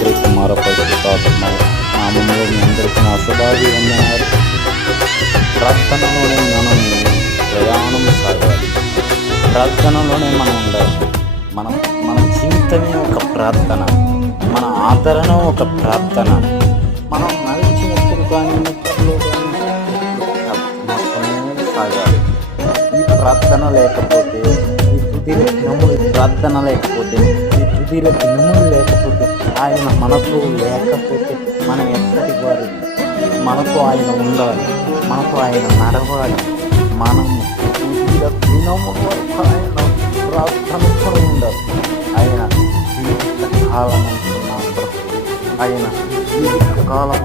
తండ్రి కుమార పరిశుద్ధాత్మ నామములో మీ అందరికీ నా శుభావి వందనాలు. ప్రార్థనలోనే మనం ప్రయాణం సాగాలి, ప్రార్థనలోనే మనం ఉండాలి. మన జీవితమే ఒక ప్రార్థన, మన ఆదరణ ఒక ప్రార్థన. మనం నడిచినప్పుడు కానీ నిద్రలో కానీ ప్రార్థనతోనే సాగాలి. ఈ ప్రార్థన లేకపోతే, ఈ తుదిల దినములు ప్రార్థన లేకపోతే, ఈ తుదిల దినములు లేకపోతే, ఆయన మనతో లేకపోతే మనం ఎక్కడి వారు? మనతో ఆయన ఉండాలి, మనతో ఆయన నడవాలి. మనము తుదిల దినము వరకు ఆయన ప్రార్థనతో ఉండాలి. ఆయన జీవిత కాలం ఆయన జీవిత కాలం